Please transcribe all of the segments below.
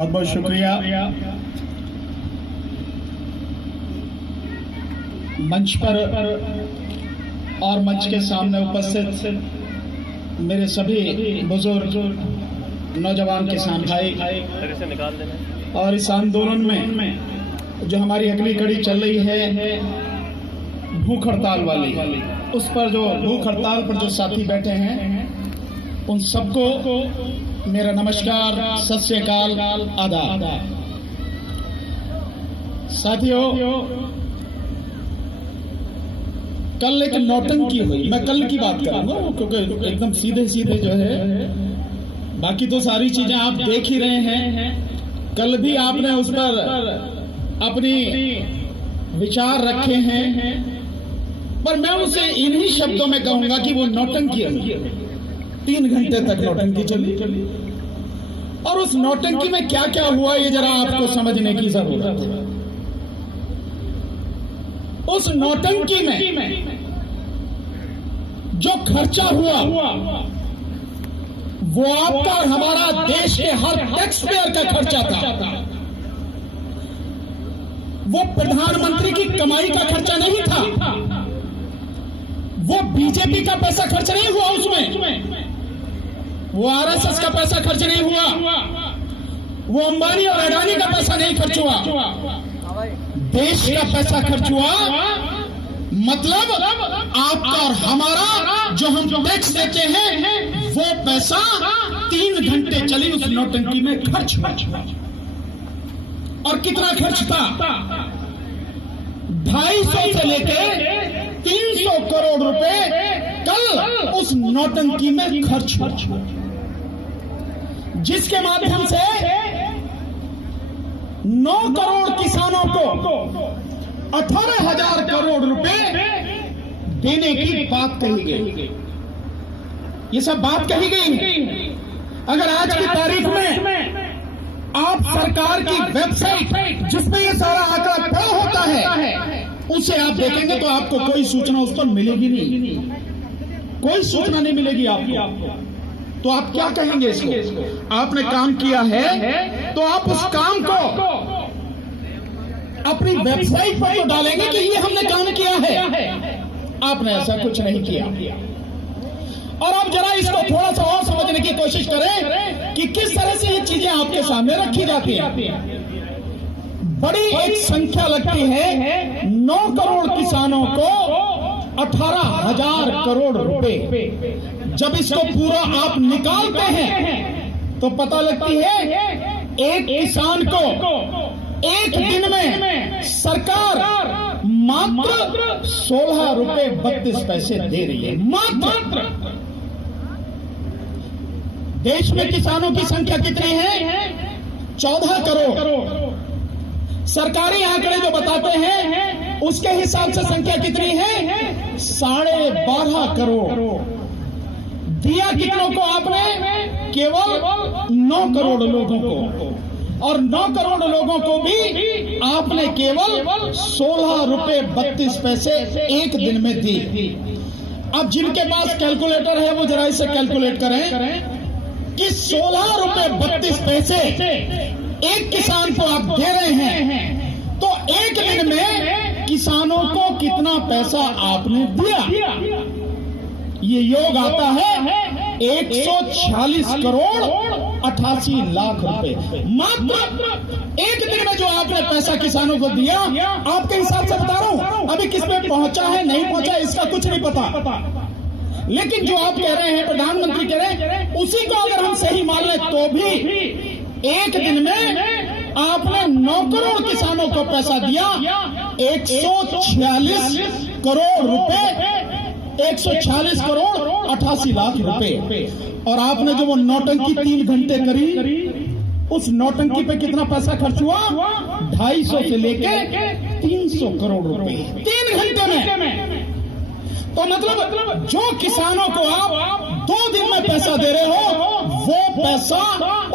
बहुत बहुत शुक्रिया। मंच पर और मंच के सामने उपस्थित मेरे सभी बुजुर्ग नौजवान किसान भाई और इस आंदोलन में जो हमारी अगली कड़ी चल रही है भूख हड़ताल वाली, उस पर जो भूख हड़ताल पर जो साथी बैठे हैं उन सबको मेरा नमस्कार, सत श्री अकाल, आदाब। साथियों, कल एक नौटंकी हुई, मैं कल की बात करूंगा क्योंकि एकदम सीधे सीधे जो है, बाकी तो सारी चीजें आप देख ही रहे हैं। कल भी आपने उस पर अपनी विचार रखे हैं, पर मैं उसे इन्हीं शब्दों में कहूंगा कि वो नौटंकी हुई। 3 घंटे तक नौटंकी चली और उस नौटंकी में क्या क्या हुआ ये जरा आपको समझने की जरूरत है। उस नौटंकी में जो खर्चा हुआ वो आपका और हमारा देश के हर टैक्स पेयर का खर्चा था। वो प्रधानमंत्री की कमाई का खर्चा नहीं था, वो बीजेपी का पैसा खर्च नहीं हुआ, उसमें वो आरएसएस का पैसा खर्च नहीं हुआ, वो अंबानी और अडानी का पैसा नहीं खर्च हुआ, देश का पैसा खर्च हुआ। मतलब आपका और हमारा जो हम टैक्स देते हैं वो पैसा 3 घंटे चली उस नौटंकी में खर्च हुआ। और कितना खर्च था? 250 से लेके 300 करोड़ रुपए कल उस नौटंकी में खर्च हुआ, जिसके माध्यम से 9 करोड़ किसानों को 18,000 करोड़ रुपए देने की बात कही गई। ये सब बात कही गई है। अगर आज की तारीख में आप सरकार की वेबसाइट जिसमें ये सारा आंकड़ा पड़ा होता है उसे आप देखेंगे तो आपको कोई सूचना उस पर मिलेगी नहीं, कोई सूचना नहीं मिलेगी आपको। तो आप क्या कहेंगे इसको? आपने काम किया है तो आप उस काम को अपनी वेबसाइट पर तो डालेंगे कि ये हमने काम किया है। आपने ऐसा कुछ नहीं किया। और अब जरा इसको थोड़ा सा और समझने की कोशिश करें कि किस तरह से ये चीजें आपके सामने रखी जाती हैं। बड़ी एक संख्या लगती है, 9 करोड़ किसानों को 18,000 करोड़ रुपए। जब इसको पूरा आप निकालते हैं तो पता लगती है एक किसान को एक दिन में सरकार मात्र 16 रुपए 32 पैसे दे रही है। मात्र। देश में किसानों की संख्या कितनी है? 14 करोड़। सरकारी आंकड़े जो बताते हैं उसके हिसाब से संख्या कितनी है? 12.5 करोड़। दिया कितनों को आपने? केवल 9 करोड़ लोगों को, और 9 करोड़ लोगों को भी आपने केवल 16 रुपए 32 पैसे एक दिन में दी। अब जिनके पास कैलकुलेटर है वो जरा इसे कैलकुलेट करें कि 16 रुपए 32 पैसे एक किसान को आप दे रहे हैं तो एक दिन में किसानों को कितना पैसा आपने दिया? ये योग आता है 146 करोड़ 88 लाख रुपए। मात्र एक दिन में जो आपने पैसा किसानों को दिया, आपके हिसाब से बता रहा हूं, अभी किस पे पहुंचा है नहीं पहुंचा इसका कुछ नहीं पता, लेकिन जो आप कह रहे हैं, प्रधानमंत्री कह रहे हैं, उसी को अगर हम सही मान लें तो भी एक दिन में आपने 9 करोड़ किसानों को पैसा दिया। 146 करोड़ रुपए, 146 करोड़ 88 लाख रुपए। और आपने जो वो नौटंकी 3 घंटे करी, उस नौटंकी पे कितना पैसा खर्च हुआ? 250 से लेके 300 करोड़ रुपए 3 घंटे में। तो मतलब जो किसानों को आप 2 दिन में पैसा दे रहे हो, वो पैसा,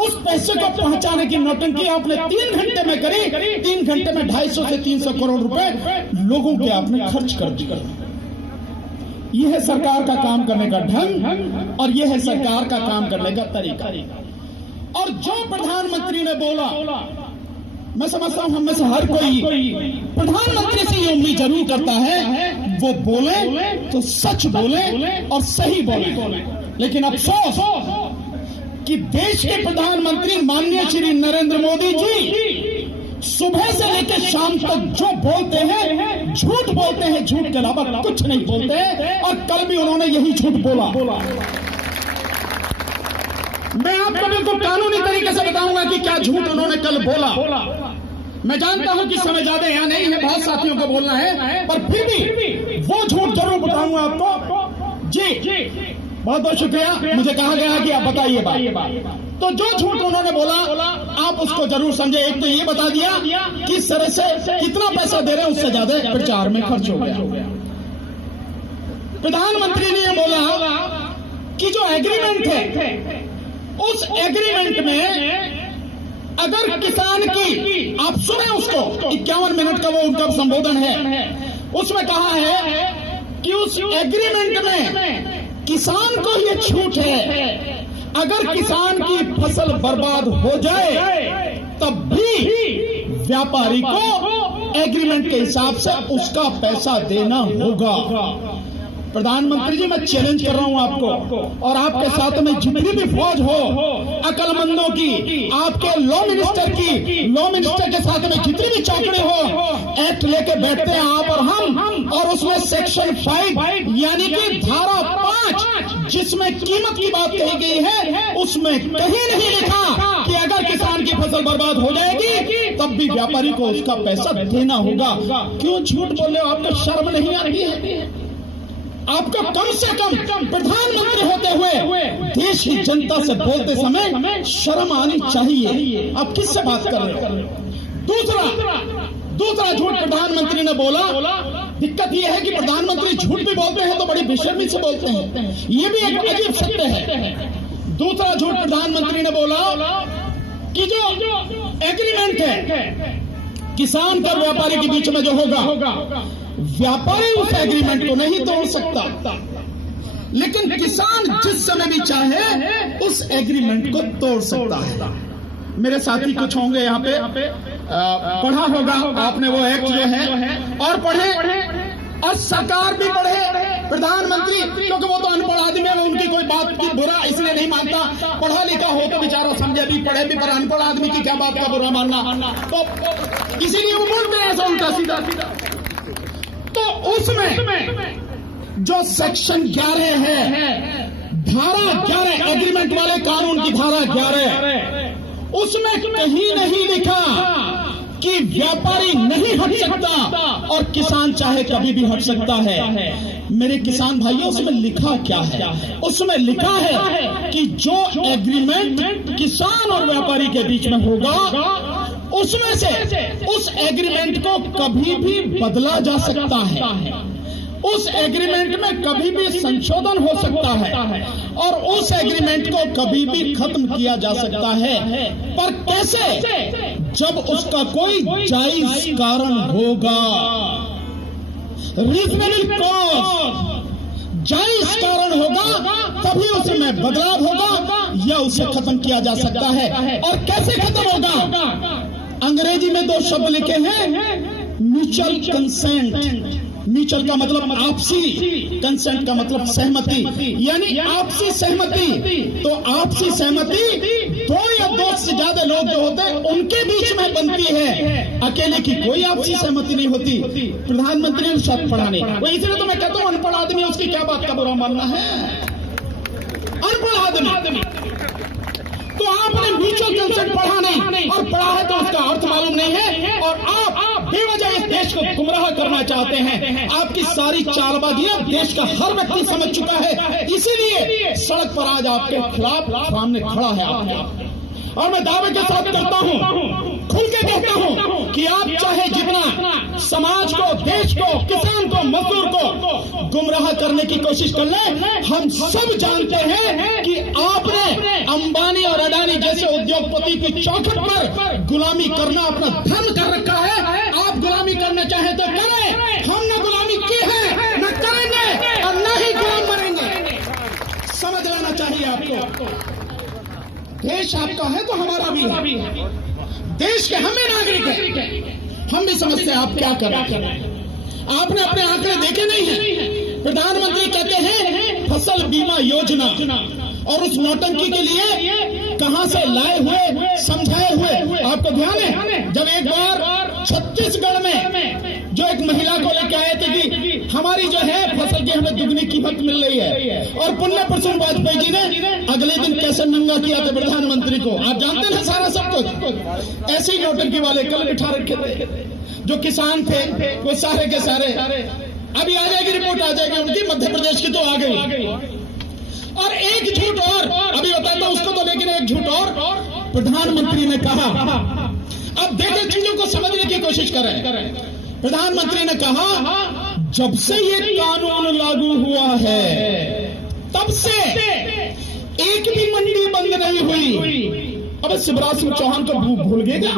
उस पैसे को पहुंचाने की नौटंकी आपने 3 घंटे में करी। 3 घंटे में 250 से 300 करोड़ रुपए लोगों के आपने खर्च कर दिया। यह है सरकार का काम करने का ढंग और यह है सरकार का काम करने का तरीका। और जो प्रधानमंत्री ने बोला, मैं समझता हूं हम में से हर कोई प्रधानमंत्री से ये उम्मीद जरूर करता है वो बोले तो सच बोले और सही बोले। लेकिन अफसोस कि देश के प्रधानमंत्री माननीय श्री नरेंद्र मोदी जी सुबह से लेकर शाम तक जो बोलते हैं झूठ बोलते हैं, झूठ के अलावा कुछ नहीं बोलते। और कल भी उन्होंने यही झूठ बोला। मैं आपको बिल्कुल कानूनी तरीके से बताऊंगा कि क्या झूठ उन्होंने कल बोला। मैं जानता हूं कि समय ज्यादा यहां नहीं है, बहुत साथियों को बोलना है, पर फिर भी वो झूठ जरूर बताऊंगा आपको। जी बहुत बहुत शुक्रिया। मुझे कहा गया कि आप बताइए बात। तो जो झूठ उन्होंने बोला आप उसको जरूर समझे। एक तो ये बता दिया कि इस तरह से कितना पैसा दे रहे हैं उससे ज्यादा प्रचार में खर्च हो गया। प्रधानमंत्री ने ये बोला कि जो एग्रीमेंट है उस एग्रीमेंट में अगर किसान की, आप सुने उसको, 51 मिनट का वो उनका संबोधन है, उसमें कहा है कि उस एग्रीमेंट में किसान को ये छूट है, अगर किसान की फसल बर्बाद हो जाए तब भी व्यापारी को एग्रीमेंट के हिसाब से उसका पैसा देना होगा। प्रधानमंत्री जी मैं चैलेंज कर रहा हूं आपको और आपके साथ में जितनी भी फौज हो अकलमंदों की, आपके लॉ मिनिस्टर के साथ में जितनी भी चौकड़े हो, एक्ट लेके बैठते हैं आप और हम, और उसमें सेक्शन 5 यानी कि धारा 5 जिसमें कीमत की बात कही गई है उसमें कहीं नहीं लिखा कि अगर किसान की फसल बर्बाद हो जाएगी तब भी व्यापारी को उसका पैसा देना होगा। क्यों झूठ बोल रहे हो? आपको शर्म नहीं आती है? आपको कम से कम प्रधानमंत्री होते हुए देश की जनता से बोलते समय शर्म आनी चाहिए। आप किससे बात कर रहे हो? दूसरा झूठ प्रधानमंत्री ने बोला। दिक्कत यह है कि प्रधानमंत्री झूठ भी बोलते हैं तो बड़ी बेशर्मी से बोलते हैं, ये भी एक अजीब सत्य है। दूसरा झूठ प्रधानमंत्री ने बोला कि जो एग्रीमेंट है किसान और व्यापारी के बीच में जो होगा, व्यापारी उस एग्रीमेंट को नहीं तोड़ सकता, लेकिन किसान जिस समय भी चाहे उस एग्रीमेंट को तोड़ सकता है। मेरे साथी कुछ होंगे यहाँ पे, पढ़ा होगा आपने वो एक्ट जो है, और पढ़े और सरकार भी पढ़े, प्रधानमंत्री, क्योंकि वो तो अनपढ़ आदमी है, उनकी कोई बात की बुरा इसलिए नहीं मानता। पढ़ा लिखा हो तो बेचारा समझे भी, पढ़े भी, पर अनपढ़ आदमी की क्या बात का बुरा मानना, तो इसीलिए वो बोलते हैं ऐसा उल्टा सीधा। तो उसमें जो सेक्शन 11 है, धारा 11 एग्रीमेंट वाले कानून की धारा 11, उसमें कहीं नहीं लिखा कि व्यापारी नहीं हट सकता और किसान चाहे कभी भी हट सकता है। मेरे किसान भाइयों, उसमें लिखा क्या है? उसमें लिखा है कि जो एग्रीमेंट किसान और व्यापारी के बीच में होगा उसमें से उस एग्रीमेंट को कभी भी बदला जा सकता है, उस एग्रीमेंट में कभी भी संशोधन हो सकता है और उस एग्रीमेंट को कभी भी खत्म किया जा सकता है। पर कैसे? जब उसका कोई जायज कारण होगा, रीजनेबल कॉज, जायज कारण होगा तभी उसमें बदलाव होगा या उसे खत्म किया जा सकता है। और कैसे खत्म होगा? अंग्रेजी में 2 शब्द लिखे हैं, म्यूचुअल कंसेंट। म्यूचुअल का मतलब आपसी, कंसेंट का मतलब सहमति, यानी आपसी सहमति। तो आपसी सहमति 2 या 2 से ज्यादा लोग जो होते हैं उनके बीच में बनती है, अकेले की कोई आपसी सहमति नहीं होती। प्रधानमंत्री ने शर्त पढ़ाने, वो इसलिए तो मैं कहता हूं अनपढ़ आदमी उसकी क्या बात का बुरा मानना है? अनपढ़ आदमी तो आपने म्यूचुअल कंसेंट पढ़ा नहीं, और पढ़ा है तो उसका अर्थ मालूम नहीं है, और आप बेवजह इस देश को गुमराह करना चाहते हैं। आपकी सारी चालबाजियां देश का हर व्यक्ति समझ चुका है, इसीलिए सड़क पर आज आपके खिलाफ सामने खड़ा है आपके। और मैं दावे के साथ कहता हूं, खुल के कहता हूं कि आप चाहे जितना समाज को, देश को, किसान को, मजदूर को गुमराह करने की कोशिश कर ले, हम सब जानते हैं कि आपने अंबानी और अडानी जैसे उद्योगपति की चौखट पर गुलामी करना अपना धर्म कर रखा है। आप गुलामी करना चाहे तो करें, हमने गुलामी की है, न करेंगे और न ही गुलाम बनेंगे। समझ लेना चाहिए आपको। देश आपका है तो हमारा भी है, देश के हमें नागरिक हैं, हम भी समझते हैं आप क्या कर रहे हैं। आपने अपने आंकड़े देखे नहीं है। प्रधानमंत्री कहते हैं फसल बीमा योजना, और उस नौटंकी के लिए कहां से लाए हुए, समझाए हुए। आपको ध्यान है जब एक बार छत्तीसगढ़ में जो एक महिला को लेकर आए थे कि हमारी जो है फसल की हमें दुगनी कीमत मिल रही है, और पुण्य प्रसून वाजपेयी जी ने अगले दिन कैसे नंगा किया था प्रधानमंत्री को, आप जानते हैं सारा सब कुछ। ऐसे ही नौटंकी वाले कल बिठा रखे थे, जो किसान थे वो सारे के सारे, अभी आ जाएगी रिपोर्ट, आ जाएगी उनकी, मध्य प्रदेश की तो आ गई। और एक झूठ और अभी बताता उसको तो, लेकिन एक झूठ और प्रधानमंत्री ने कहा। अब देखिए चीजों को समझने की कोशिश करें। प्रधानमंत्री ने कहा जब से ये कानून लागू हुआ है तब से एक भी मंडी बंद नहीं हुई। अब शिवराज सिंह चौहान को भूल गए क्या?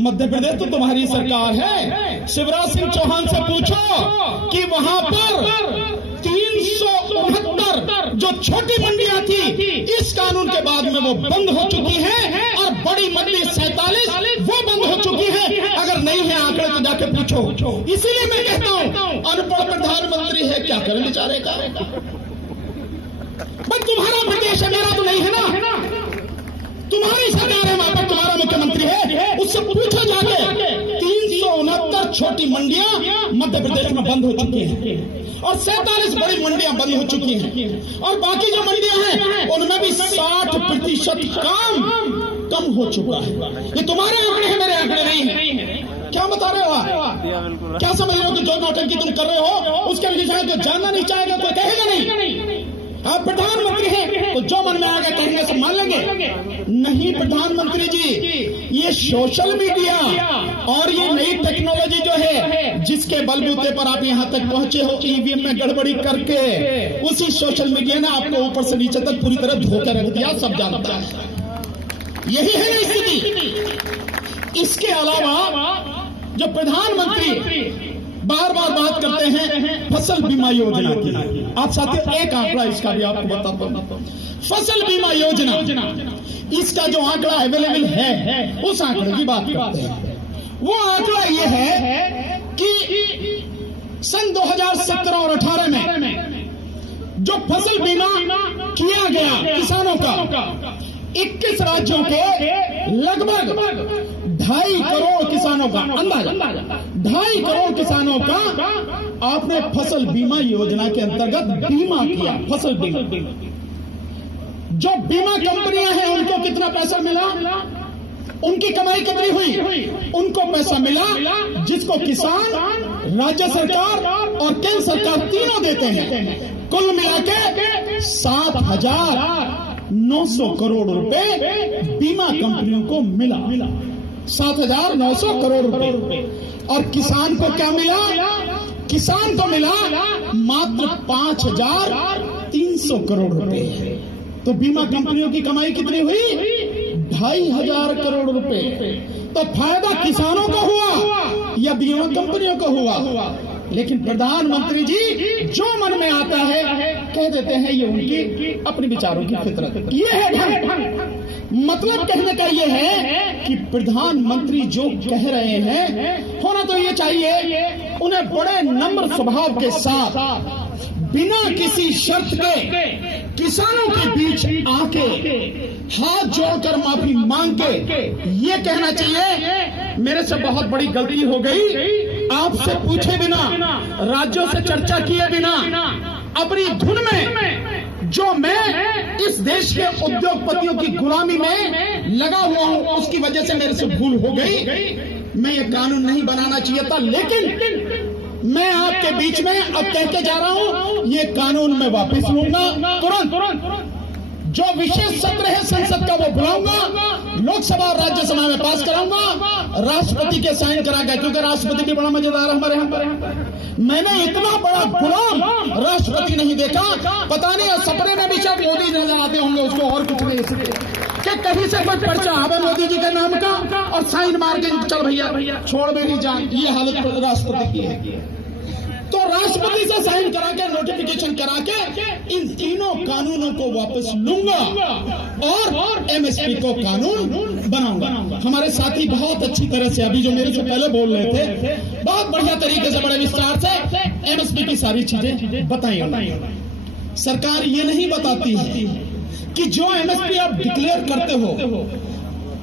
मध्य प्रदेश तो तुम्हारी सरकार है। शिवराज सिंह चौहान से पूछो कि वहां पर 369 जो छोटी मंडियां थी इस कानून के बाद में वो बंद हो चुकी हैं, और बड़ी मंडी 47 वो बंद हो चुकी है। अगर नहीं है आंकड़े तो जाके पूछो। इसीलिए मैं कहता हूं अनपढ़ प्रधानमंत्री है, क्या करें बेचारे का। बस तुम्हारा प्रदेश है, मेरा तो नहीं है ना। तुम्हारी सरकार है, वहां पर तुम्हारा मुख्यमंत्री है, उससे पूछो जाके। 369 छोटी मंडियां मध्य प्रदेश में बंद हो चुकी हैं, और 47 बड़ी मंडियां बंद हो चुकी हैं, और बाकी जो मंडियां हैं उनमें भी 60% काम कम हो चुका है। ये तुम्हारे आंकड़े हैं, मेरे आंकड़े नहीं है। क्या बता रहे हो आप? क्या समझ रहे हो कि जो नौटंकी तुम कर रहे हो उसके विषय को जानना नहीं चाहेगा, कोई कहेगा नहीं। आप प्रधानमंत्री हैं तो जो मन में आएगा कहेंगे सब मान लेंगे। नहीं प्रधानमंत्री जी, ये सोशल मीडिया और ये नई टेक्नोलॉजी जो है जिसके बलबूते पर आप यहाँ तक पहुंचे हो, ईवीएम में गड़बड़ी करके, उसी सोशल मीडिया ने आपको ऊपर से नीचे तक पूरी तरह धोखे रख दिया, सब जानता है। यही है ना स्थिति। इसके अलावा जो प्रधानमंत्री बार बार बात करते हैं फसल बीमा योजना की, आप साथियों एक आंकड़ा इसका भी आपको बताता हूं। फसल बीमा योजना इसका जो आंकड़ा अवेलेबल है उस आंकड़े की बात करते हैं। वो आंकड़ा ये है कि सन 2017 और 18 में जो फसल बीमा किया गया किसानों का 21 राज्यों के लगभग 2.5 करोड़ किसानों का अंदाजा, 2.5 करोड़ किसानों का आपने फसल बीमा योजना के अंतर्गत बीमा किया। फसल बीमा, जो बीमा कंपनियां हैं उनको कितना पैसा मिला, उनकी कमाई कितनी हुई, उनको पैसा मिला जिसको किसान, राज्य सरकार और केंद्र सरकार तीनों देते हैं। कुल मिलाके 7,900 करोड़ रुपए बीमा कंपनियों को मिला। 7,900 करोड़ रुपए। और किसान को क्या मिला? किसान को मिला मात्र 5,300 करोड़ रुपए। तो बीमा कंपनियों की कमाई कितनी हुई? 2,500 करोड़ रुपए। तो फायदा किसानों को हुआ या बीमा कंपनियों को हुआ? लेकिन प्रधानमंत्री जी जो मन में आता है कह देते हैं, ये उनकी अपने विचारों की फितरत। ये है ढंग। मतलब कहने का ये है कि प्रधानमंत्री जो कह रहे हैं होना तो ये चाहिए, उन्हें बड़े नम्र स्वभाव के साथ बिना किसी शर्त के किसानों के बीच आके हाथ जोड़कर माफी मांग के ये कहना चाहिए मेरे से बहुत बड़ी गलती हो गई, आपसे पूछे बिना, राज्यों से चर्चा किए बिना, अपनी धुन में जो मैं इस देश के उद्योगपतियों की गुलामी में लगा हुआ हूं उसकी वजह से मेरे से भूल हो गई। मैं ये कानून नहीं बनाना चाहिए था, लेकिन मैं आपके बीच में अब कह के जा रहा हूं ये कानून मैं वापस लूंगा तुरंत। जो विशेष सत्र है संसद का वो बुलाऊंगा, लोकसभा और राज्यसभा में पास कराऊंगा, राष्ट्रपति के साइन कराएगा, क्योंकि राष्ट्रपति भी बड़ा मजेदार हमारे यहाँ पर। मैंने इतना बड़ा गुलाम राष्ट्रपति नहीं देखा, पता नहीं सपने में भी शायद मोदी नजर आते होंगे उसको, और कुछ नहीं। कि कहीं से कोई पर्चा आवे मोदी जी के नाम का और साइन मार के चल भैया छोड़ मेरी जान, ये हालत राष्ट्रपति की है। तो राष्ट्रपति से साइन करा के नोटिफिकेशन करा के इन तीनों कानूनों को वापस लूंगा और एमएसपी को कानून बनाऊंगा। हमारे साथी बहुत अच्छी तरह से अभी जो मेरे से पहले बोल रहे थे, बहुत बढ़िया तरीके से, बड़े विस्तार से एमएसपी की सारी चीजें बताई। सरकार ये नहीं बताती है कि जो एमएसपी आप डिक्लेयर करते हो,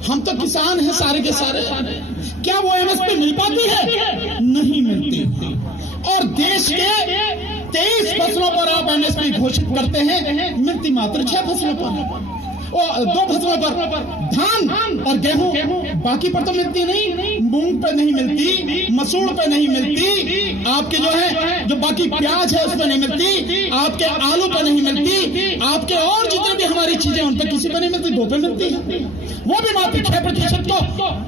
हम तो किसान हैं सारे के सारे, क्या वो एमएसपी मिल पाती है? नहीं मिलती। और देश के 23 फसलों पर आप एमएसपी घोषित करते हैं, मिलती मात्र 6 फसलों पर, और 2 फसलों पर, धान और गेहूं, बाकी पर तो मिलती नहीं। मूंग पे नहीं मिलती, मसूर पे नहीं मिलती, आपके जो है जो बाकी प्याज है उस पे नहीं मिलती, आपके आलू पे नहीं मिलती, आपके और जितने भी हमारी चीजें उन पे किसी पे नहीं मिलती, 2 पे मिलती है, वो भी मात्र 6% को।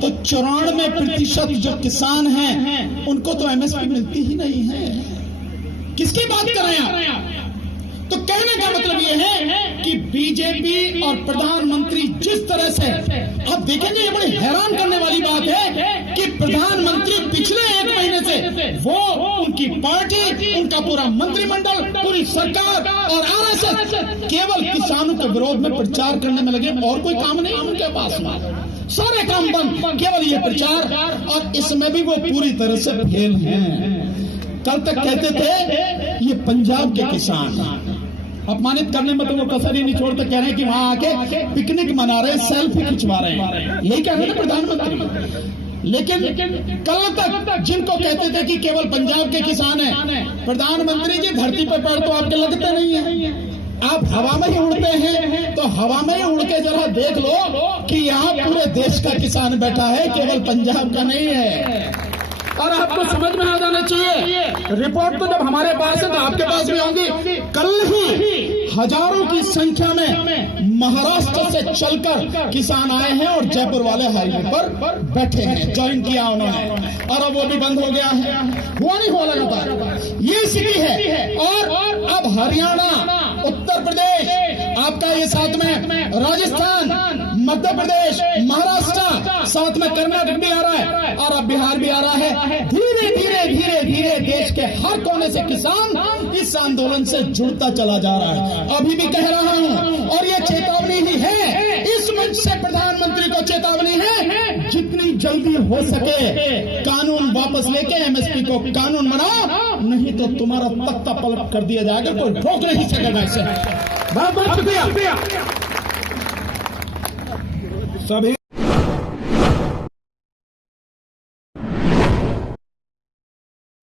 तो 94% जो किसान हैं उनको तो एमएसपी मिलती ही नहीं है। किसकी बात कर रहे हैं आप? तो कहने का मतलब यह है कि बीजेपी और प्रधानमंत्री जिस तरह से, आप देखेंगे ये बड़ी हैरान करने वाली बात है कि प्रधानमंत्री पिछले 1 महीने से वो, उनकी पार्टी, उनका पूरा मंत्रिमंडल, पूरी सरकार और आरएसएस केवल किसानों के विरोध में प्रचार करने में लगे, और कोई काम नहीं उनके पास में, सारे काम बंद, केवल ये प्रचार। और इसमें भी वो पूरी तरह से फेल हैं। कल तक कहते थे ये पंजाब के किसान, अपमानित करने में तो वो कसर ही नहीं छोड़ते, कह रहे हैं कि वहां आके पिकनिक मना रहे, सेल्फी खिंचवा रहे हैं, यही कह रहे थे प्रधानमंत्री। लेकिन कल तक जिनको कहते थे कि केवल पंजाब के किसान हैं, प्रधानमंत्री जी धरती पर पैर तो आपके लगते नहीं है, आप हवा में ही उड़ते हैं, तो हवा में ही उड़ के जरा देख लो कि यहाँ पूरे देश का किसान बैठा है, केवल पंजाब का नहीं है। और आपको समझ में आ जाना चाहिए, रिपोर्ट तो जब हमारे पास है तो आपके पास भी होंगी। कल ही हजारों की संख्या में महाराष्ट्र से चलकर किसान आए हैं और जयपुर वाले हाईवे पर बैठे हैं, ज्वाइन किया उन्होंने, और अब वो भी बंद हो गया है, हुआ नहीं हुआ लगातार, ये स्थिति है। और अब हरियाणा, उत्तर प्रदेश, आपका ये साथ में राजस्थान, मध्य प्रदेश, महाराष्ट्र, साथ में कर्नाटक भी आ रहा है, और अब बिहार भी आ रहा है। धीरे धीरे धीरे धीरे देश के हर कोने से किसान इस आंदोलन से जुड़ता चला जा रहा है। अभी भी कह रहा हूं, और ये चेतावनी ही है, इस मंच से प्रधानमंत्री को चेतावनी है, जितनी जल्दी हो सके कानून वापस लेके एमएसपी को कानून बनाओ, नहीं तो तुम्हारा तख्ता पलट कर दिया जाएगा, कोई रोक नहीं सकेगा इसे। बहुत बहुत शुक्रिया सभी।